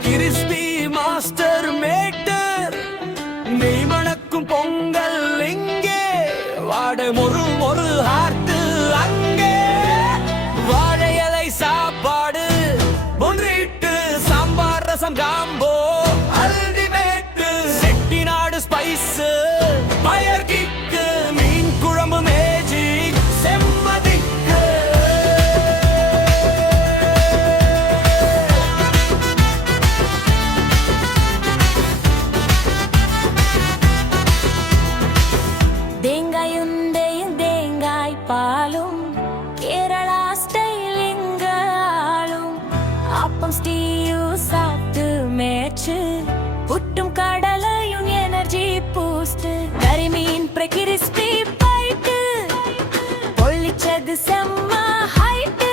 crispy master matter நெய் மணக்கும் பொங்கல் இங்கே வாடை ஒரு ஹார்ட் அங்கே வாழை இலை சாப்பாடு பொன்றிட்டு sambar rasam combo ultimate Chettinad spice பயர் கிக்கு மீன் குழம்பு மேஜிக் செம்மதிக்கு தேங்காயுண்டையும் தேங்காய் பாலும் கேரளா ஸ்டைல் இங்க ஆளும் அப்பம் ஸ்டீயூ சாப்பிட்டு மேய்ச்சு புட்டும் கடலையும் energy boost karimeen crispy bite பொள்ளிச்சது செம்ம height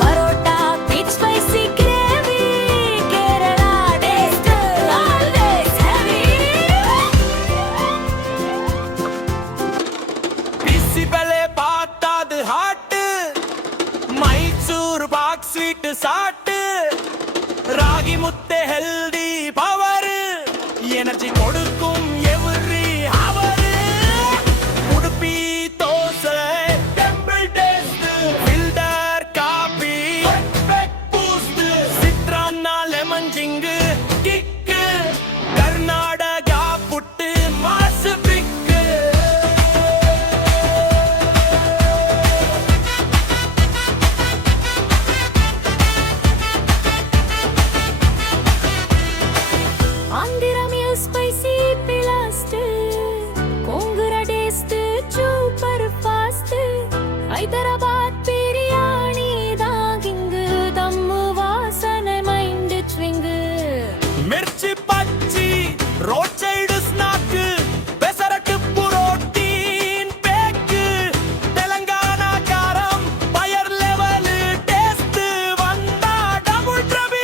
parotta beef spicy gravy Kerala taste always heavy bisibele பார்த்தாது ஹாட்டு மைசூர் பாக் ஸ்வீட் சாட்டு ragi mudde healthy power energy கொடுக்கும் every hour Udupi dosa temple taste filter coffee boost chitranna lemon zing kick Karnataka புட்டு மாசு பிக்கு ஆந்திரம் spicy blast gongura taste super fast Hyderabad biryani தாகிங்கு தம்மு வாசனை mind swing mirchi bajji road side snack pesarattu protein bag Telangana காரம் பயர் level taste வந்தா double trouble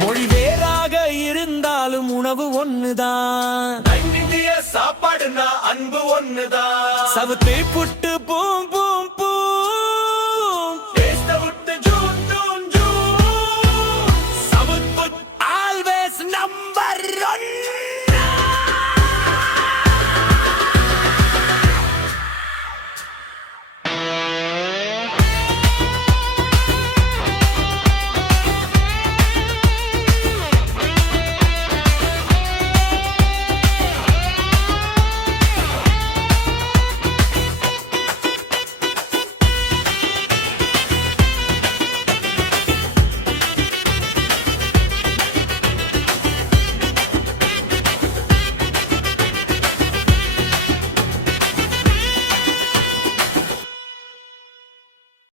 மொழி வேறாக இருந்தாலும் உணவு ஒண்ணுதான் இந்திய சாப்பாடுனா அன்பு ஒண்ணுதான் சவுத்தை புட்டு பூம்பு